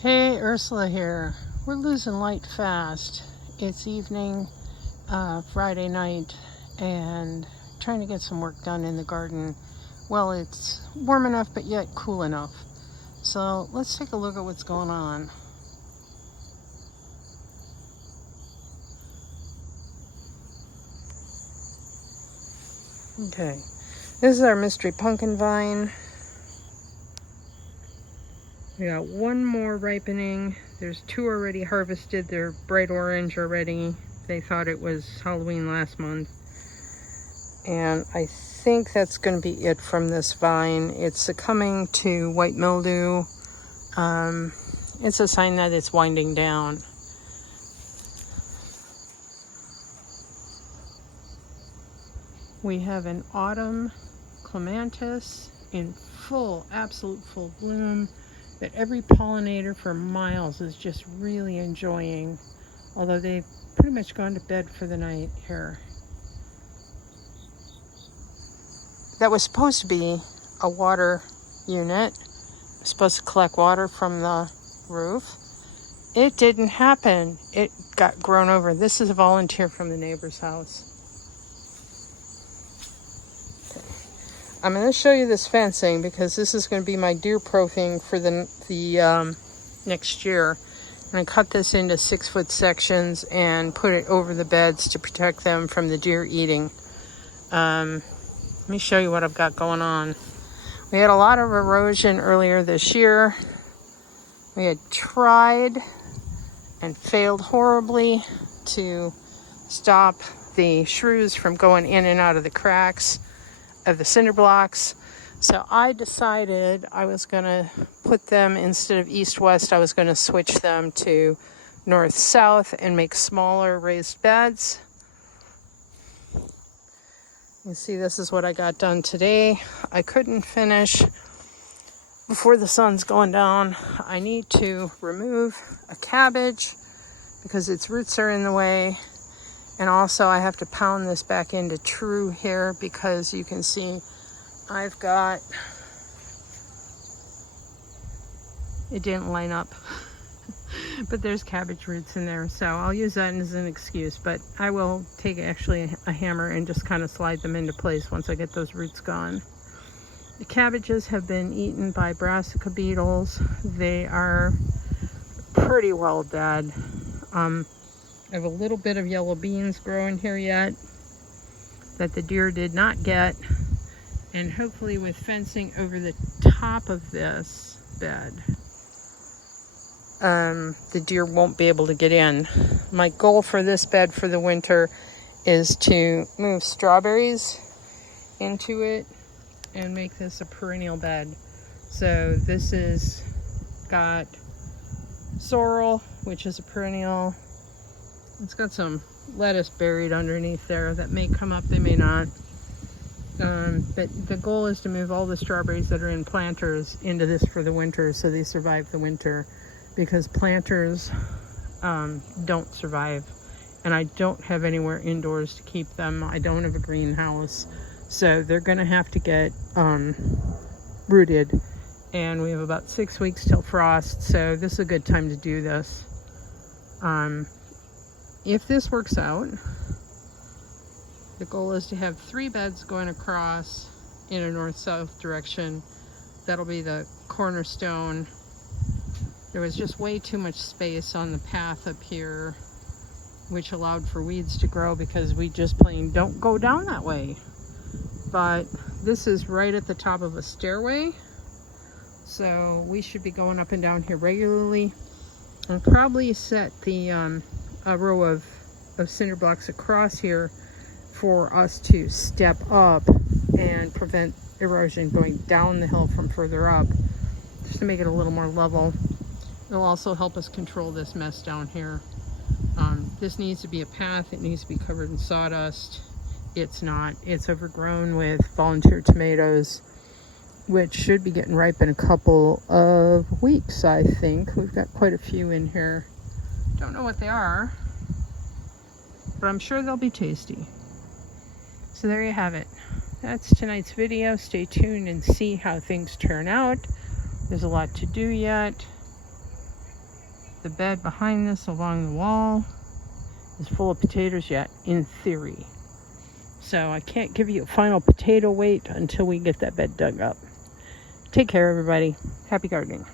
Hey, Ursula here. We're losing light fast. It's evening, Friday night, and trying to get some work done in the garden. Well, it's warm enough, but yet cool enough. So let's take a look at what's going on. Okay, this is our mystery pumpkin vine. We got one more ripening. There's two already harvested. They're bright orange already. They thought it was Halloween last month. And I think that's going to be it from this vine. It's succumbing to white mildew. It's a sign that it's winding down. We have an autumn clematis in absolute full bloom that every pollinator for miles is just really enjoying. Although they've pretty much gone to bed for the night here. That was supposed to be a water unit. It was supposed to collect water from the roof. It didn't happen. It got grown over. This is a volunteer from the neighbor's house. Okay. I'm going to show you this fencing because this is going to be my deer proofing for the next year. I'm going to cut this into 6-foot sections and put it over the beds to protect them from the deer eating. Let me show you what I've got going on. We had a lot of erosion earlier this year. We had tried and failed horribly to stop the shrews from going in and out of the cracks of the cinder blocks. So I decided I was going to put them, instead of east-west, I was going to switch them to north-south and make smaller raised beds. You see, this is what I got done today. I couldn't finish before the sun's going down. I need to remove a cabbage because its roots are in the way. And also I have to pound this back into true here because you can see I've got, it didn't line up. But there's cabbage roots in there, so I'll use that as an excuse. But I will take actually a hammer and just kind of slide them into place once I get those roots gone. The cabbages have been eaten by brassica beetles. They are pretty well dead. I have a little bit of yellow beans growing here yet that the deer did not get. And hopefully with fencing over the top of this bed, the deer won't be able to get in. My goal for this bed for the winter is to move strawberries into it and make this a perennial bed. So this is got sorrel, which is a perennial. It's got some lettuce buried underneath there that may come up, they may not. But the goal is to move all the strawberries that are in planters into this for the winter so they survive the winter. Because planters don't survive, and I don't have anywhere indoors to keep them. I don't have a greenhouse, so they're going to have to get rooted, and we have about 6 weeks till frost, so this is a good time to do this. If this works out, the goal is to have 3 beds going across in a north-south direction. That'll be the cornerstone. There was just way too much space on the path up here, which allowed for weeds to grow because we just plain don't go down that way. But this is right at the top of a stairway, so we should be going up and down here regularly. I'll probably set the a row of cinder blocks across here for us to step up and prevent erosion going down the hill from further up, just to make it a little more level. It'll also help us control this mess down here. This needs to be a path. It needs to be covered in sawdust. It's not. It's overgrown with volunteer tomatoes, which should be getting ripe in a couple of weeks, I think. We've got quite a few in here. Don't know what they are, but I'm sure they'll be tasty. So there you have it. That's tonight's video. Stay tuned and see how things turn out. There's a lot to do yet. the bed behind this along the wall is full of potatoes yet, in theory. So I can't give you a final potato weight until we get that bed dug up. Take care, everybody. Happy gardening.